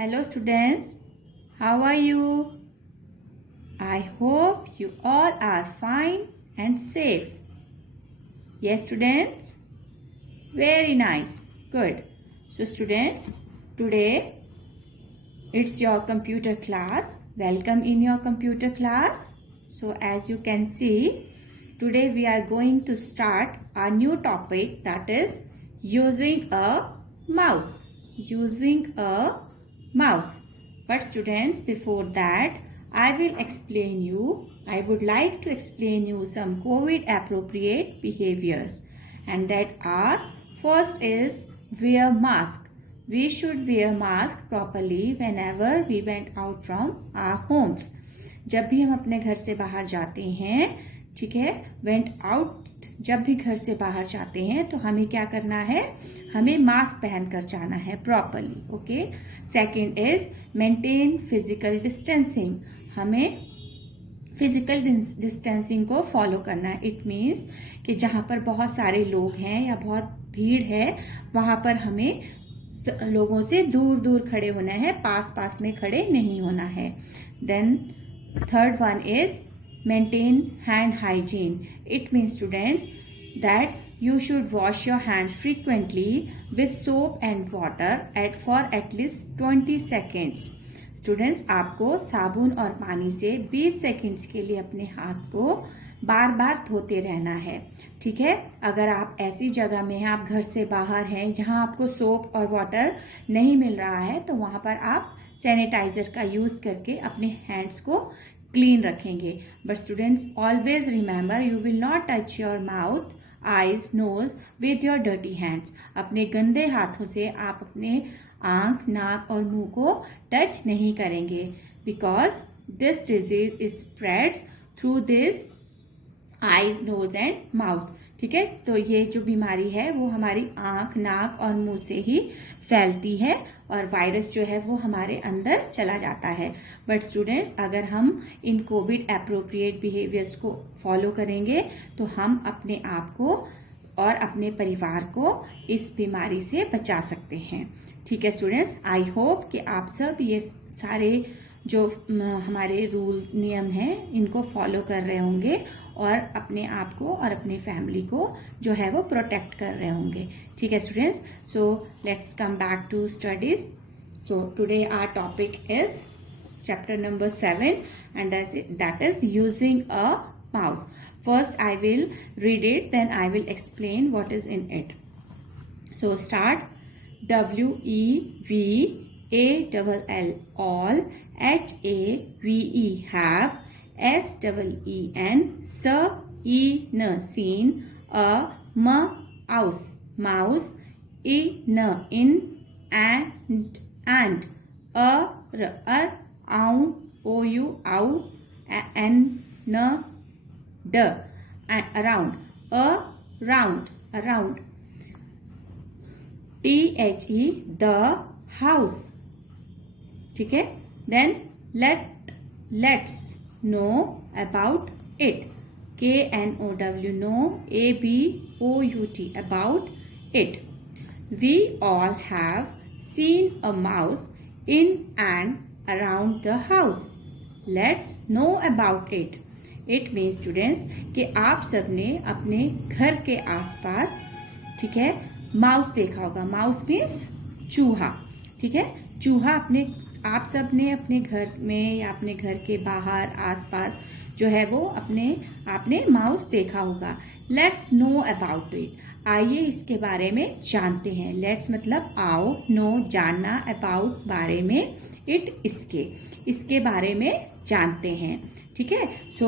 Hello students, how are you? I hope you all are fine and safe. Yes students? Very nice. Good. So students, today it's your computer class. Welcome in your computer class. So as you can see, today we are going to start a new topic, that is using a mouse. Using a mouse. But students, before that I will explain you, I would like to explain you some COVID appropriate behaviors, and that are, first is wear mask. We should wear mask properly whenever we went out from our homes. जब भी हम अपने घर से बाहर जाते हैं, ठीक है, वेंट आउट, जब भी घर से बाहर जाते हैं तो हमें क्या करना है, हमें मास्क पहनकर जाना है properly. Okay. Second is maintain physical distancing. हमें फिजिकल डिस्टेंसिंग को फॉलो करना है. इट मीन्स कि जहाँ पर बहुत सारे लोग हैं या बहुत भीड़ है, वहाँ पर हमें लोगों से दूर दूर खड़े होना है, पास पास में खड़े नहीं होना है. Then third one is maintain hand hygiene. It means students that you should wash your hands frequently with soap and water for at least 20 seconds. Students, आपको साबुन और पानी से 20 सेकेंड्स के लिए अपने हाथ को बार बार धोते रहना है. ठीक है. अगर आप ऐसी जगह में हैं, आप घर से बाहर हैं जहां आपको सोप और वाटर नहीं मिल रहा है, तो वहां पर आप सैनिटाइजर का यूज करके अपने हैंड्स को क्लीन रखेंगे. But students, always remember, you will not touch your mouth, eyes, nose with your dirty hands. अपने गंदे हाथों से आप अपने आंख, नाक और मुंह को टच नहीं करेंगे, because this disease spreads through this eyes, nose and mouth. ठीक है. तो ये जो बीमारी है वो हमारी आंख, नाक और मुंह से ही फैलती है और वायरस जो है वो हमारे अंदर चला जाता है. बट स्टूडेंट्स, अगर हम इन कोविड एप्रोप्रिएट बिहेवियर्स को फॉलो करेंगे तो हम अपने आप को और अपने परिवार को इस बीमारी से बचा सकते हैं. ठीक है स्टूडेंट्स, आई होप कि आप सब ये सारे जो हमारे रूल नियम हैं इनको फॉलो कर रहे होंगे और अपने आप को और अपने फैमिली को जो है वो प्रोटेक्ट कर रहे होंगे. ठीक है students. So let's come back to studies. So today our topic is chapter number 7, and that is using a mouse. First I will read it, then I will explain what is in it. So start. WEVALL, all. HAVE, have. SEEN, seen. Mouse, mouse. In, and. OU, around. Around. THE, the house. ठीक है. Then let's know about it. KNOW, know. ABOUT, about it. We all have seen a mouse in and around the house. Let's know about it. It means students कि आप सबने अपने घर के आसपास, ठीक है, माउस देखा होगा. माउस मीन्स चूहा. ठीक है. चूहा आप सबने अपने घर में या अपने घर के बाहर आसपास जो है वो आपने माउस देखा होगा. Let's know about it. आइए इसके बारे में जानते हैं. लेट्स मतलब आओ, नो जानना, अबाउट बारे में, इट इसके बारे में जानते हैं. ठीक है. सो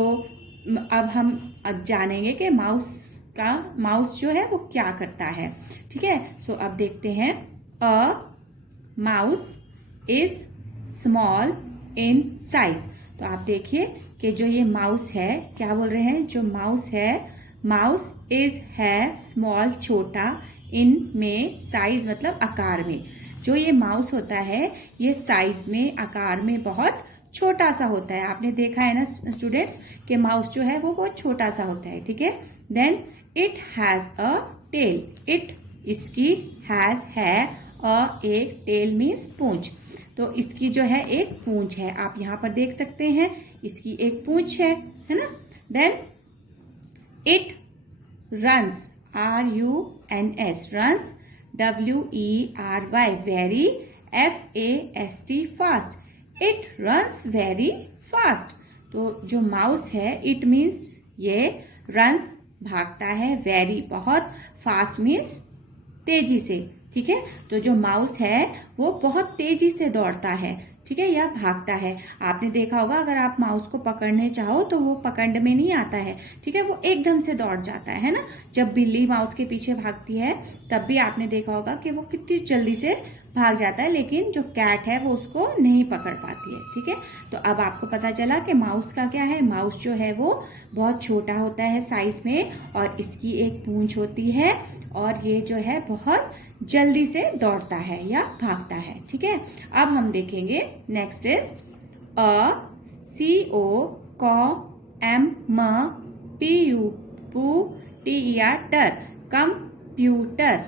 अब हम जानेंगे कि माउस जो है वो क्या करता है. ठीक है. सो अब देखते हैं. अ mouse is small in size. तो आप देखिए कि जो ये माउस है, क्या बोल रहे हैं, जो माउस है, माउस इज है स्मॉल, छोटा, इन में, साइज मतलब आकार में. जो ये माउस होता है ये साइज में, आकार में बहुत छोटा सा होता है. आपने देखा है ना स्टूडेंट्स कि माउस जो है वो बहुत छोटा सा होता है. ठीक है. Then it has a tail. It इसकी, हैज है, एक टेल मीन्स पूंछ. तो इसकी जो है एक पूंछ है, आप यहाँ पर देख सकते हैं इसकी एक पूंछ है ना। Then it runs, RUNS, runs, WERY, very, FAST, fast. It runs very fast. तो जो माउस है, इट मीन्स ये, रन्स भागता है, वेरी बहुत, फास्ट मीन्स तेजी से। ठीक है, तो जो माउस है वो बहुत तेजी से दौड़ता है, ठीक है, या भागता है। आपने देखा होगा अगर आप माउस को पकड़ने चाहो तो वो पकड़ने में नहीं आता है, ठीक है, वो एकदम से दौड़ जाता है ना। जब बिल्ली माउस के पीछे भागती है तब भी आपने देखा होगा कि वो कितनी जल्दी से भाग जाता है, लेकिन जो कैट है वो उसको नहीं पकड़ पाती है। ठीक है, तो अब आपको पता चला कि माउस का क्या है। माउस जो है वो बहुत छोटा होता है साइज में, और इसकी एक पूंछ होती है, और ये जो है बहुत जल्दी से दौड़ता है या भागता है। ठीक है, अब हम देखेंगे next is COMPUTER, computer,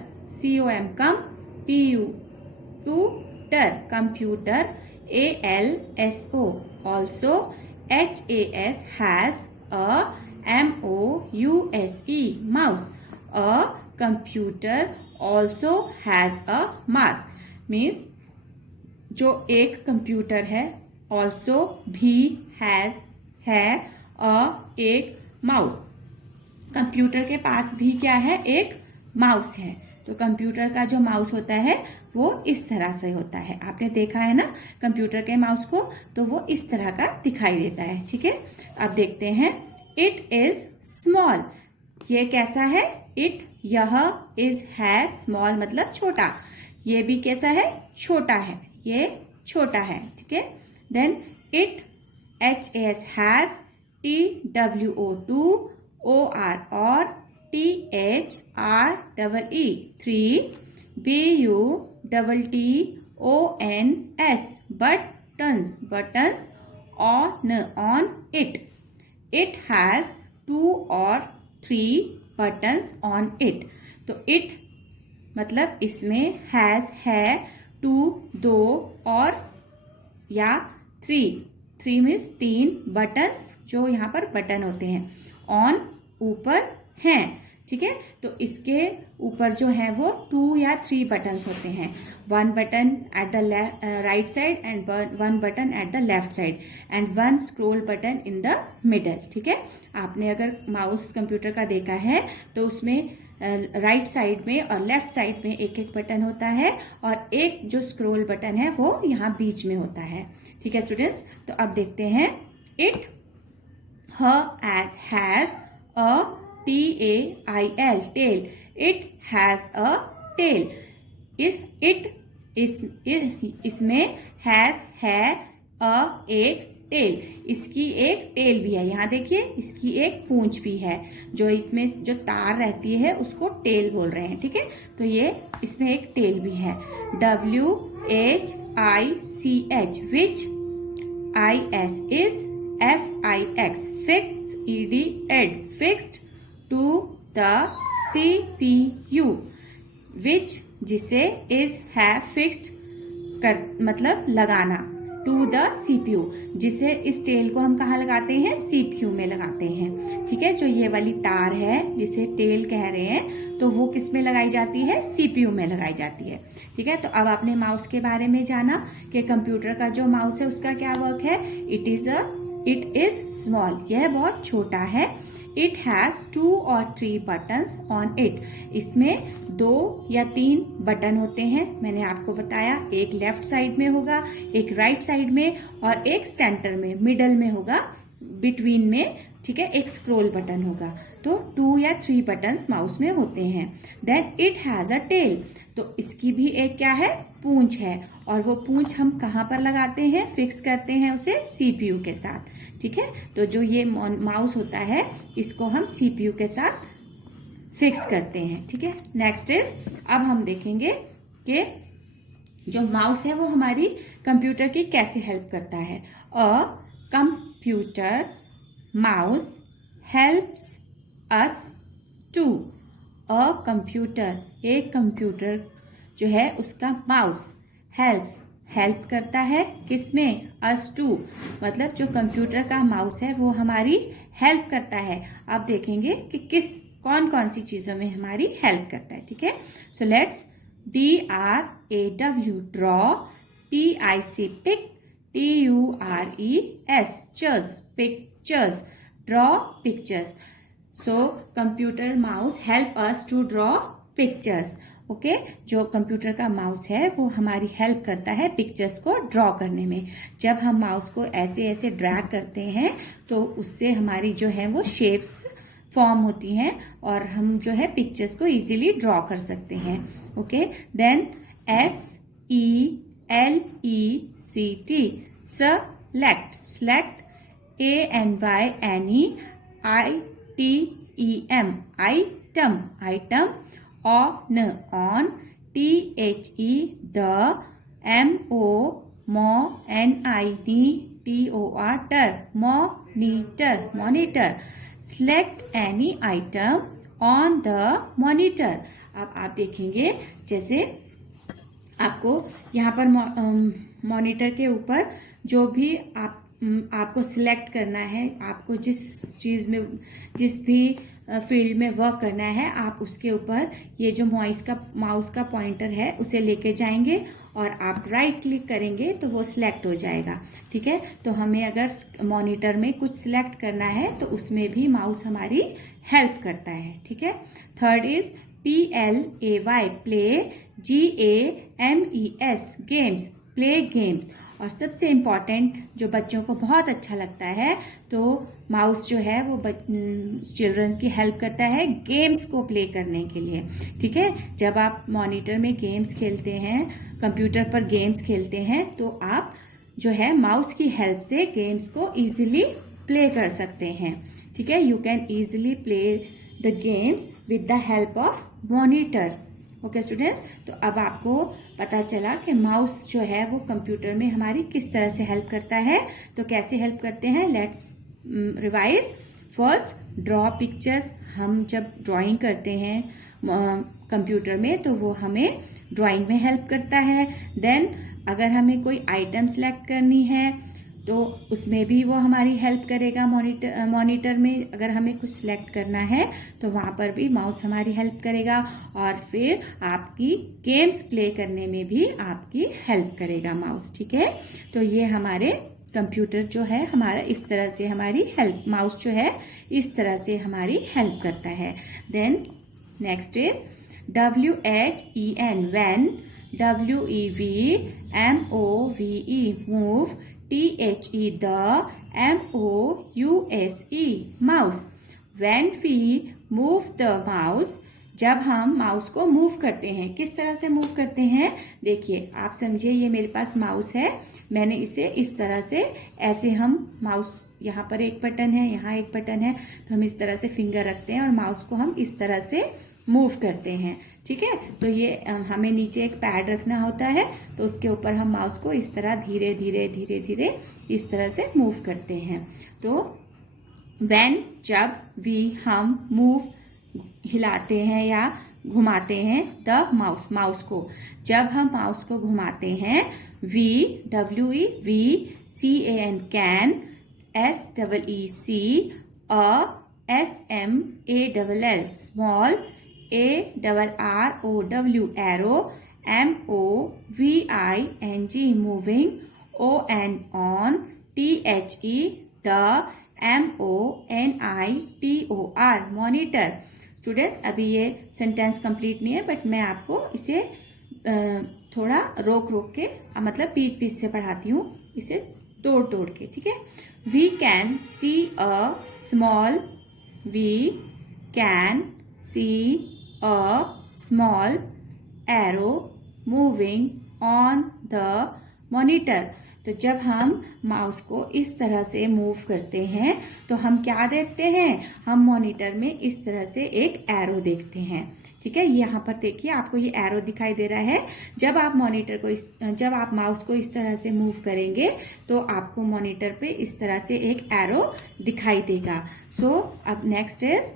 COM, computer, ALSO, also, has a MOUSE, mouse, a computer also has a mouse, means जो एक कंप्यूटर है, also भी, has है, एक माउस, कंप्यूटर के पास भी क्या है, एक माउस है। तो कंप्यूटर का जो माउस होता है वो इस तरह से होता है, आपने देखा है ना कंप्यूटर के माउस को, तो वो इस तरह का दिखाई देता है। ठीक है, अब देखते हैं इट इज स्मॉल, ये कैसा है, इट, यह, इज, है, स्मॉल मतलब छोटा, ये भी कैसा है, छोटा है, ये छोटा है। ठीक है, then it, HAS, has, TWO2, OR, और, THREE, 3, BUTTONS, buttons, on it, it has 2 or 3 buttons on it। तो it मतलब इसमें has है 2 2 और या 3 मीन्स 3 बटन्स, जो यहाँ पर बटन होते हैं, ऑन ऊपर हैं। ठीक है, तो इसके ऊपर जो है वो 2 या 3 बटन्स होते हैं, 1 button at the right side and 1 button at the left side and 1 scroll button in the middle. ठीक है, आपने अगर माउस कंप्यूटर का देखा है तो उसमें राइट साइड में और लेफ्ट साइड में एक एक बटन होता है, और एक जो स्क्रोल बटन है वो यहाँ बीच में होता है। ठीक है स्टूडेंट्स, तो अब देखते हैं it, has, a TAIL, tail, it has a tail, इसमें हैज है एक टेल, इसकी एक टेल भी है, यहाँ देखिए इसकी एक पूंछ भी है, जो इसमें जो तार रहती है उसको टेल बोल रहे हैं। ठीक है, तो ये इसमें एक टेल भी है, WHICH, which, IS is, FIX, fix, ED, fixed to the CPU, which जिसे is है fixed कर मतलब लगाना, to the CPU, जिसे इस टेल को हम कहाँ लगाते हैं, CPU में लगाते हैं। ठीक है, जो ये वाली तार है जिसे टेल कह रहे हैं, तो वो किस में लगाई जाती है, CPU में लगाई जाती है। ठीक है, तो अब आपने माउस के बारे में जाना कि कंप्यूटर का जो माउस है उसका क्या वर्क है, इट इज स्मॉल, यह बहुत छोटा है, इट हैज 2 और 3 बटन्स ऑन इट, इसमें 2 या 3 बटन होते हैं, मैंने आपको बताया, एक लेफ्ट साइड में होगा, एक राइट साइड में, और एक सेंटर में, मिडल में होगा, बिटवीन में। ठीक है, एक स्क्रोल बटन होगा, तो 2 या 3 बटन्स माउस में होते हैं। Then it has a tail, तो इसकी भी एक क्या है, पूंछ है, और वो पूंछ हम कहाँ पर लगाते हैं, फिक्स करते हैं उसे CPU के साथ। ठीक है, तो जो ये माउस होता है इसको हम CPU के साथ फिक्स करते हैं। ठीक है, नेक्स्ट इज, अब हम देखेंगे कि जो माउस है वो हमारी कंप्यूटर की कैसे हेल्प करता है। A computer mouse helps us to, एक कंप्यूटर जो है उसका माउस हेल्प्स हेल्प करता है किसमें? अस टू, मतलब जो कंप्यूटर का माउस है वो हमारी हेल्प करता है। अब देखेंगे कि कौन कौन सी चीज़ों में हमारी हेल्प करता है। ठीक है, so let's DRAW draw, PIC pick, TURES cheers, pictures, draw pictures. So computer mouse help us to draw pictures. Okay, जो कंप्यूटर का माउस है वो हमारी हेल्प करता है पिक्चर्स को ड्रॉ करने में। जब हम माउस को ऐसे ऐसे ड्रैग करते हैं तो उससे हमारी जो है वो शेप्स फॉर्म होती हैं और हम जो है पिक्चर्स को इजीली ड्रॉ कर सकते हैं। Okay, then SELECT, select, select, ANY ITEM, item, item, on, THE MONITOR, monitor, monitor, select any item on the monitor। अब आप देखेंगे जैसे आपको यहाँ पर मॉनिटर के ऊपर जो भी आपको सिलेक्ट करना है, आपको जिस चीज़ में जिस भी फील्ड में वर्क करना है, आप उसके ऊपर ये जो माउस का पॉइंटर है उसे लेके जाएंगे और आप राइट क्लिक करेंगे तो वो सिलेक्ट हो जाएगा। ठीक है, तो हमें अगर मॉनिटर में कुछ सिलेक्ट करना है तो उसमें भी माउस हमारी हेल्प करता है। ठीक है, third is PLAY, play, GAMES, games, play games. और सबसे इम्पॉर्टेंट जो बच्चों को बहुत अच्छा लगता है, तो माउस जो है वो चिल्ड्रंस की हेल्प करता है गेम्स को प्ले करने के लिए। ठीक है, जब आप मॉनिटर में गेम्स खेलते हैं, कंप्यूटर पर गेम्स खेलते हैं, तो आप जो है माउस की हेल्प से गेम्स को इजीली प्ले कर सकते हैं। ठीक है, you can easily play the games with the help of monitor. Okay students, तो अब आपको पता चला कि माउस जो है वो कंप्यूटर में हमारी किस तरह से हेल्प करता है। तो कैसे हेल्प करते हैं, let's revise. First, draw pictures. हम जब ड्राइंग करते हैं कंप्यूटर में तो वो हमें ड्राइंग में हेल्प करता है। देन अगर हमें कोई आइटम सेलेक्ट करनी है तो उसमें भी वो हमारी हेल्प करेगा। मॉनिटर में अगर हमें कुछ सिलेक्ट करना है तो वहाँ पर भी माउस हमारी हेल्प करेगा। और फिर आपकी गेम्स प्ले करने में भी आपकी हेल्प करेगा माउस। ठीक है, तो ये हमारे कंप्यूटर जो है हमारा इस तरह से हमारी हेल्प, माउस जो है इस तरह से हमारी हेल्प करता है। Then next is WHEN, when, WEVMOVE, move, THE, the, MOUSE, mouse। When we move the mouse, जब हम माउस को मूव करते हैं, किस तरह से मूव करते हैं, देखिए आप समझिए, ये मेरे पास माउस है, मैंने इसे इस तरह से ऐसे हम माउस, यहाँ पर एक बटन है, यहाँ एक बटन है, तो हम इस तरह से फिंगर रखते हैं और माउस को हम इस तरह से मूव करते हैं। ठीक है, तो ये हमें नीचे एक पैड रखना होता है, तो उसके ऊपर हम माउस को इस तरह धीरे धीरे धीरे धीरे इस तरह से मूव करते हैं। तो व्हेन, जब, वी, हम, मूव, हिलाते हैं या घुमाते हैं, द माउस, माउस को, जब हम माउस को घुमाते हैं, we, WE, we, CAN, can, SEEC, SMALL, small, ARROW, arrow, MOVING, moving, on, THE, the, MONITOR, monitor। Students, अभी ये सेंटेंस कंप्लीट नहीं है, बट मैं आपको इसे थोड़ा रोक के मतलब पीस से पढ़ाती हूँ, इसे तोड़ के। ठीक है, we can see a small, we can see a small arrow moving on the monitor। तो जब हम माउस को इस तरह से मूव करते हैं तो हम क्या देखते हैं, हम मॉनिटर में इस तरह से एक एरो देखते हैं। ठीक है, यहाँ पर देखिए आपको ये एरो दिखाई दे रहा है। जब आप जब आप माउस को इस तरह से मूव करेंगे तो आपको मॉनिटर पे इस तरह से एक एरो दिखाई देगा। सो अब नेक्स्ट इज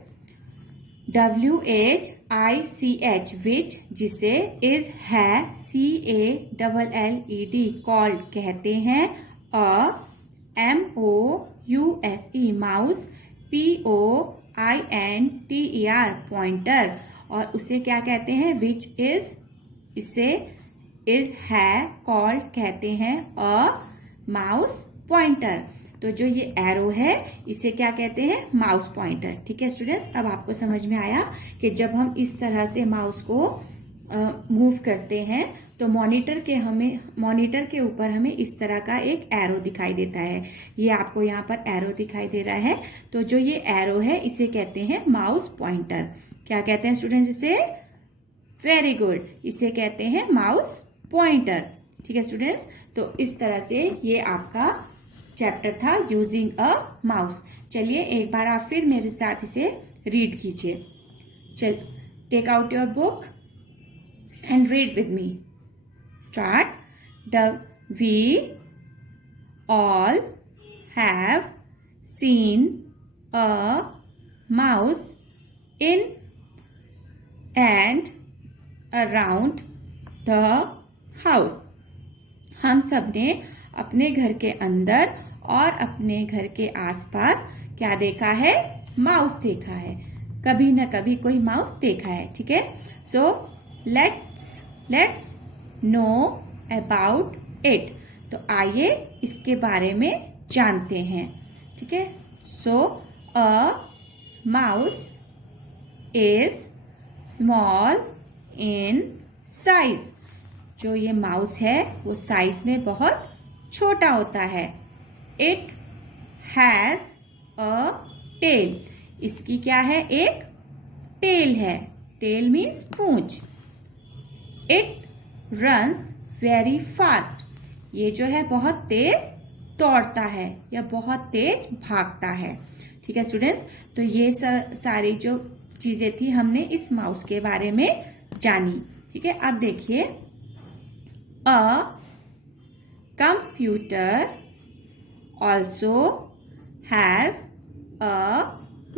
WHICH which, जिसे, is, है, CALLED called कहते हैं, MOUSE mouse, POINTER pointer, और उसे क्या कहते हैं, which is, इसे is, है, called कहते हैं, माउस पॉइंटर। तो जो ये एरो है इसे क्या कहते हैं, माउस पॉइंटर। ठीक है स्टूडेंट्स, अब आपको समझ में आया कि जब हम इस तरह से माउस को मूव करते हैं तो मॉनिटर के ऊपर हमें इस तरह का एक एरो दिखाई देता है। ये आपको यहाँ पर एरो दिखाई दे रहा है। तो जो ये एरो है इसे कहते हैं माउस पॉइंटर। क्या कहते हैं स्टूडेंट्स इसे? वेरी गुड, इसे कहते हैं माउस पॉइंटर। ठीक है स्टूडेंट्स, तो इस तरह से ये आपका चैप्टर था यूजिंग अ माउस। चलिए एक बार आप फिर मेरे साथ इसे रीड कीजिए। चल, take out your book and read with me. Start. We all have seen a mouse in and around the house. हम सब ने अपने घर के अंदर और अपने घर के आसपास क्या देखा है? माउस देखा है। कभी न कभी कोई माउस देखा है। ठीक है, so let's know about it. तो आइए इसके बारे में जानते हैं। ठीक है, so a mouse is small in size. जो ये माउस है वो साइज में बहुत छोटा होता है। It has a tail. इसकी क्या है? एक टेल है। टेल मीन्स पूंछ। It runs very fast. ये जो है बहुत तेज दौड़ता है या बहुत तेज भागता है। ठीक है स्टूडेंट्स, तो ये सारी जो चीजें थी हमने इस माउस के बारे में जानी। ठीक है, अब देखिए, a computer also has a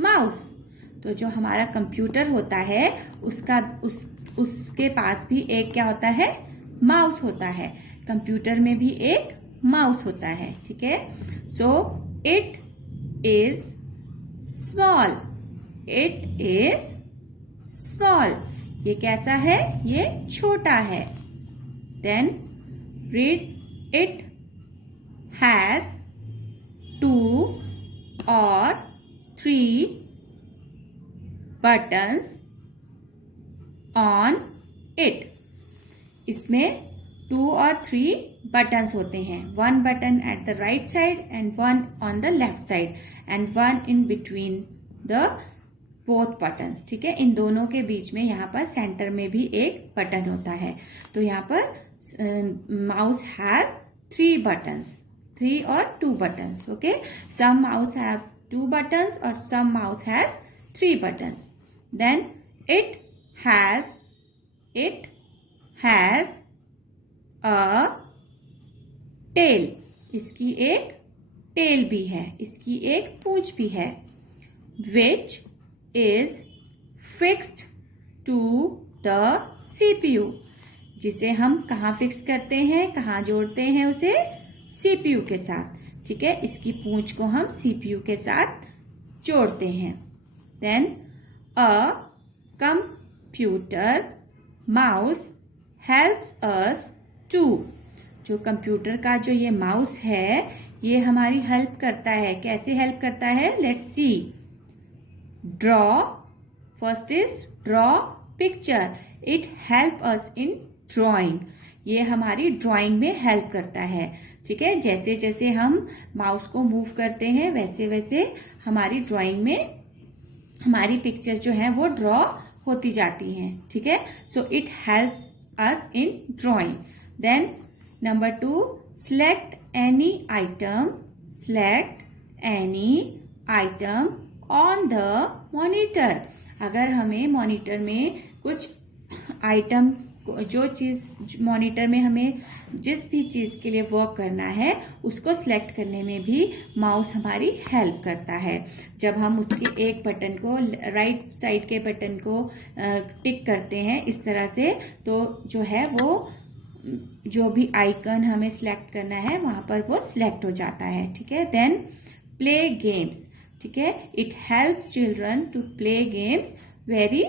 mouse. तो जो हमारा कंप्यूटर होता है उसके पास भी एक क्या होता है? माउस होता है। कंप्यूटर में भी एक माउस होता है। ठीक है, so it is small. It is small. ये कैसा है? ये छोटा है। Then read, it has 2 or 3 buttons on it. इसमें 2 or 3 buttons होते हैं। 1 button at the right side and 1 on the left side and 1 in between the both buttons. ठीक है, इन दोनों के बीच में यहाँ पर सेंटर में भी एक बटन होता है। तो यहाँ पर mouse has 3 buttons, 3 or 2 buttons. Okay, some mouse have 2 buttons or some mouse has 3 buttons. Then it has a tail. इसकी एक टेल भी है, इसकी एक पूंछ भी है। Which is fixed to the CPU. जिसे हम कहाँ फिक्स करते हैं, कहाँ जोड़ते हैं? उसे CPU के साथ। ठीक है, इसकी पूंछ को हम CPU के साथ जोड़ते हैं। Then a computer mouse helps us to. जो कंप्यूटर का जो ये माउस है ये हमारी हेल्प करता है। कैसे हेल्प करता है? Let's see. Draw, first is draw picture. It help us in drawing. ये हमारी ड्राइंग में हेल्प करता है। ठीक है, जैसे जैसे हम माउस को मूव करते हैं वैसे वैसे हमारी ड्राइंग में हमारी पिक्चर्स जो हैं वो ड्रॉ होती जाती हैं। ठीक है, so it helps us in drawing. Then number 2, select any item. Select any item on the monitor. अगर हमें मॉनिटर में कुछ आइटम जो चीज़ मॉनिटर में हमें जिस भी चीज़ के लिए वर्क करना है उसको सिलेक्ट करने में भी माउस हमारी हेल्प करता है। जब हम उसके एक बटन को, राइट साइड के बटन को टिक करते हैं इस तरह से, तो जो है वो जो भी आइकन हमें सिलेक्ट करना है वहाँ पर वो सिलेक्ट हो जाता है। ठीक है, देन प्ले गेम्स। ठीक है, it helps children to play games very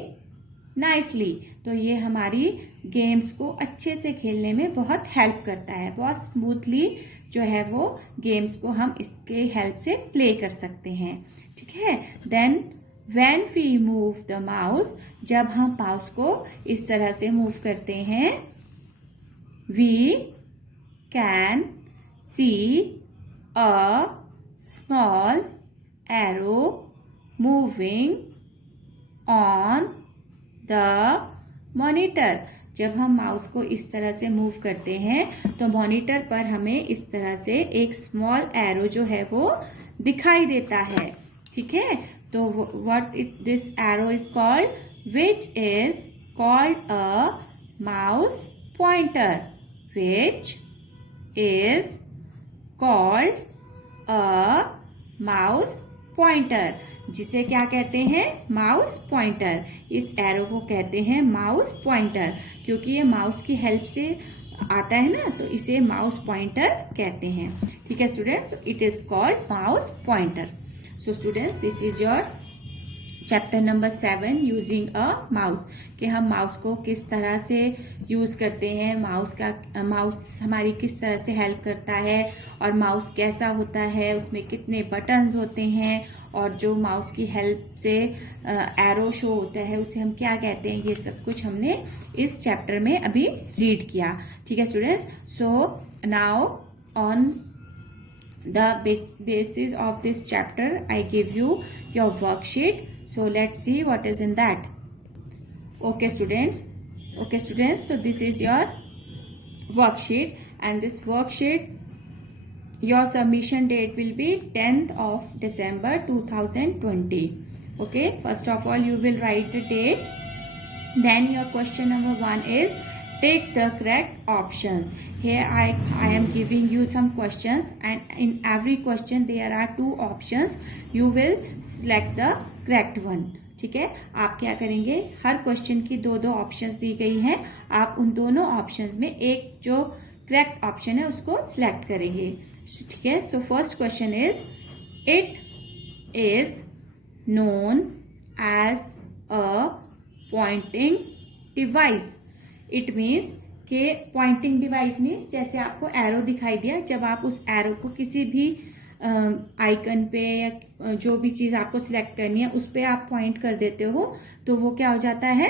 nicely. तो ये हमारी गेम्स को अच्छे से खेलने में बहुत हेल्प करता है, बहुत स्मूथली जो है वो गेम्स को हम इसके हेल्प से प्ले कर सकते हैं। ठीक है, then when we move the mouse, जब हम माउस को इस तरह से मूव करते हैं, we can see a small arrow moving on the monitor। जब हम माउस को इस तरह से मूव करते हैं तो मॉनिटर पर हमें इस तरह से एक स्मॉल एरो जो है वो दिखाई देता है। ठीक है, तो what this arrow is called, which is called a mouse pointer, which is called a mouse pointer, जिसे क्या कहते हैं, माउस पॉइंटर। इस एरो को कहते हैं माउस पॉइंटर, क्योंकि ये माउस की हेल्प से आता है ना, तो इसे माउस पॉइंटर कहते हैं। ठीक है students, it is called mouse pointer. So students, this is your chapter number 7 using a mouse, कि हम माउस को किस तरह से यूज़ करते हैं, माउस हमारी किस तरह से हेल्प करता है, और माउस कैसा होता है, उसमें कितने बटन्स होते हैं, और जो माउस की हेल्प से एरो शो होता है उसे हम क्या कहते हैं, ये सब कुछ हमने इस चैप्टर में अभी रीड किया। ठीक है students, so now on the basis of this chapter I give you your worksheet, so let's see what is in that. Okay students, so this is your worksheet, and this worksheet, your submission date will be 10th of December 2020. Okay, first of all you will write the date, then your question number 1 is take the correct options. Here I am giving you some questions, and in every question there are 2 options. You will select the correct one. ठीक है, आप क्या करेंगे, हर question की 2 options दी गई हैं, आप उन दोनों ऑप्शंस में एक जो करेक्ट ऑप्शन है उसको सिलेक्ट करेंगे। ठीक है, so first question is, it is known as a pointing device. It means कि पॉइंटिंग डिवाइस मीन्स जैसे आपको एरो दिखाई दिया, जब आप उस एरो को किसी भी आइकन पे या जो भी चीज़ आपको सिलेक्ट करनी है उस पे आप पॉइंट कर देते हो तो वो क्या हो जाता है,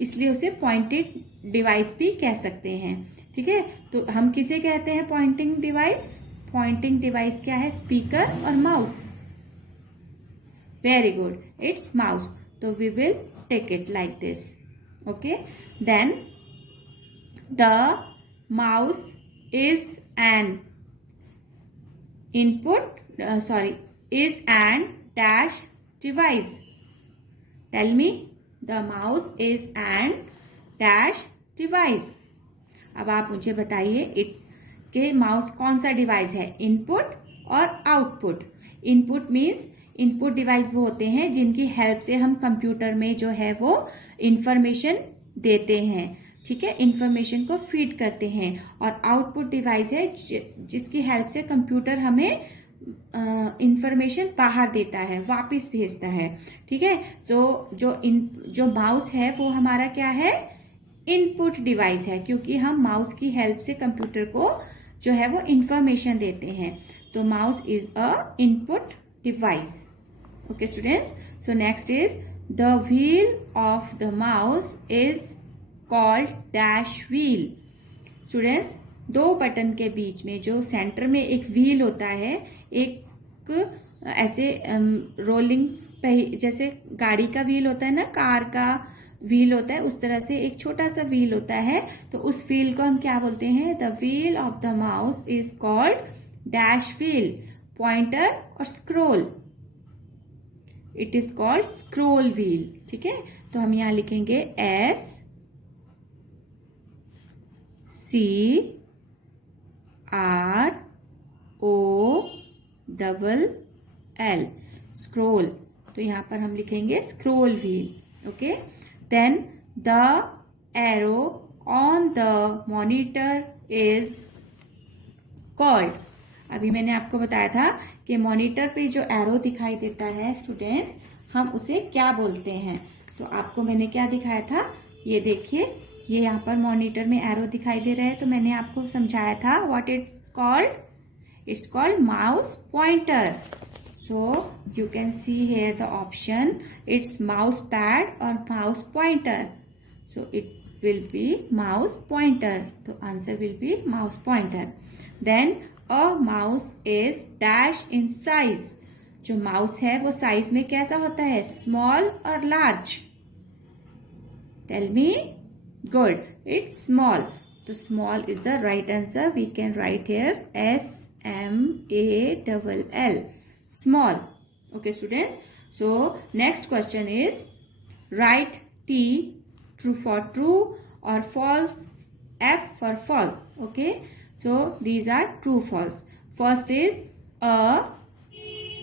इसलिए उसे पॉइंटेड डिवाइस भी कह सकते हैं। ठीक है, तो हम किसे कहते हैं पॉइंटिंग डिवाइस? पॉइंटिंग डिवाइस क्या है, स्पीकर और mouse. Very good, it's mouse, तो we will take it like this. Okay, then the mouse is an is an dash device. Tell me, the mouse is an dash device. अब आप मुझे बताइए कि mouse कौन सा device है, input और output. Input means input device वो होते हैं जिनकी हेल्प से हम कंप्यूटर में जो है वो इंफॉर्मेशन देते हैं। ठीक है, इंफॉर्मेशन को फीड करते हैं। और आउटपुट डिवाइस है जिसकी हेल्प से कंप्यूटर हमें इंफॉर्मेशन बाहर देता है, वापस भेजता है। ठीक है, सो जो माउस है वो हमारा क्या है, इनपुट डिवाइस है, क्योंकि हम माउस की हेल्प से कंप्यूटर को जो है वो इंफॉर्मेशन देते हैं। तो mouse is a input device. Okay students, so next is the wheel of the mouse is called dash wheel. Students, 2 button के बीच में जो सेंटर में एक व्हील होता है, एक ऐसे रोलिंग जैसे गाड़ी का व्हील होता है ना, कार का व्हील होता है, उस तरह से एक छोटा सा व्हील होता है। तो उस व्हील को हम क्या बोलते हैं, the wheel of the mouse is called dash wheel. Pointer और scroll, it is called scroll wheel. ठीक है, तो हम यहाँ लिखेंगे S SCROLL, स्क्रोल। तो यहाँ पर हम लिखेंगे scroll wheel. Okay, then the arrow on the monitor is called. अभी मैंने आपको बताया था कि मॉनिटर पे जो एरो दिखाई देता है स्टूडेंट्स, हम उसे क्या बोलते हैं। तो आपको मैंने क्या दिखाया था, ये देखिए, ये यहाँ पर मॉनिटर में एरो दिखाई दे रहा है, तो मैंने आपको समझाया था what it's called, it's called mouse pointer. So you can see here the option, it's mouse pad और mouse pointer. So it will be mouse pointer. तो answer will be mouse pointer. Then a mouse is dash in size. जो mouse है वो size में कैसा होता है, small और large? Tell me. Good, it's small. तो small is the right answer. We can write here SMALL, small. Okay students, so next question is write T true for true or false, F for false. Okay, so these are true false. First is a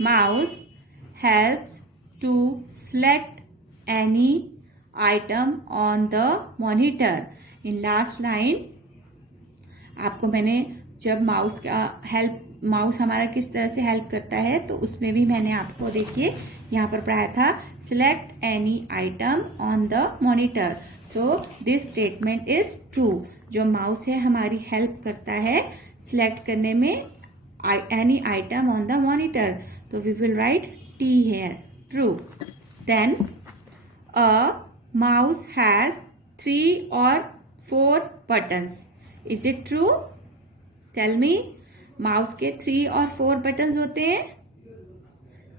mouse helps to select any item on the monitor. In last line आपको मैंने जब mouse हमारा किस तरह से help करता है, तो उसमें भी मैंने आपको देखिए यहाँ पर पढ़ाया था, select any item on the monitor. So this statement is true. जो माउस है हमारी हेल्प करता है सिलेक्ट करने में any item on the monitor, तो we will write T here, true. Then a mouse has 3 or 4 buttons. Is it true? Tell me. Mouse के 3 और 4 बटन्स होते हैं?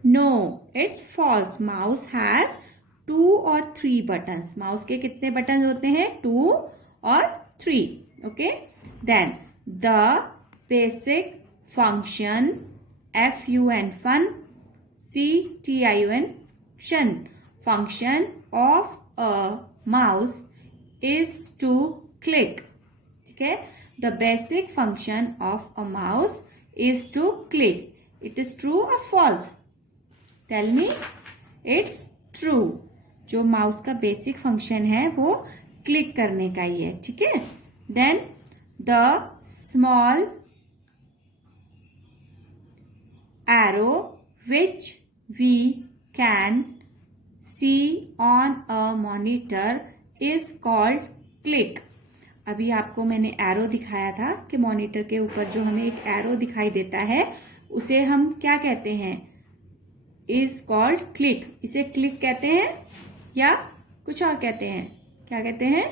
No, it's false. Mouse has 2 और 3 बटन्स। माउस के कितने button होते हैं? 2 और 3। Okay, then the basic function FUN, fun, CTIUN, shun, function of a mouse is to click. ठीक है, the basic function of a mouse is to click. It is true or false? Tell me. It's true. जो mouse का basic function है वो click करने का ही है। ठीक है, then the small arrow which we can see on a monitor is called click. अभी आपको मैंने एरो दिखाया था कि मॉनिटर के ऊपर जो हमें एक एरो दिखाई देता है उसे हम क्या कहते हैं, इज कॉल्ड क्लिक। इसे क्लिक कहते हैं या कुछ और कहते हैं? क्या कहते हैं?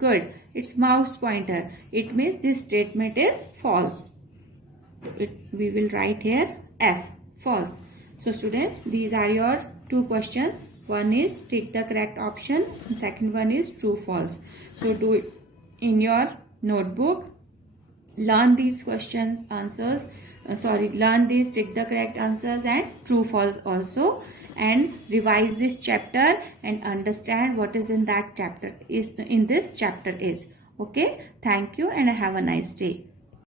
Good, it's mouse pointer. It means this statement is false. We will write here F, false. So students, these are your 2 questions. One is take the correct option, and second one is true false. So do it in your notebook. Learn these questions answers, learn these take the correct answers and true false also, and revise this chapter and understand what is in that chapter, is in this chapter is. Okay, thank you and have a nice day.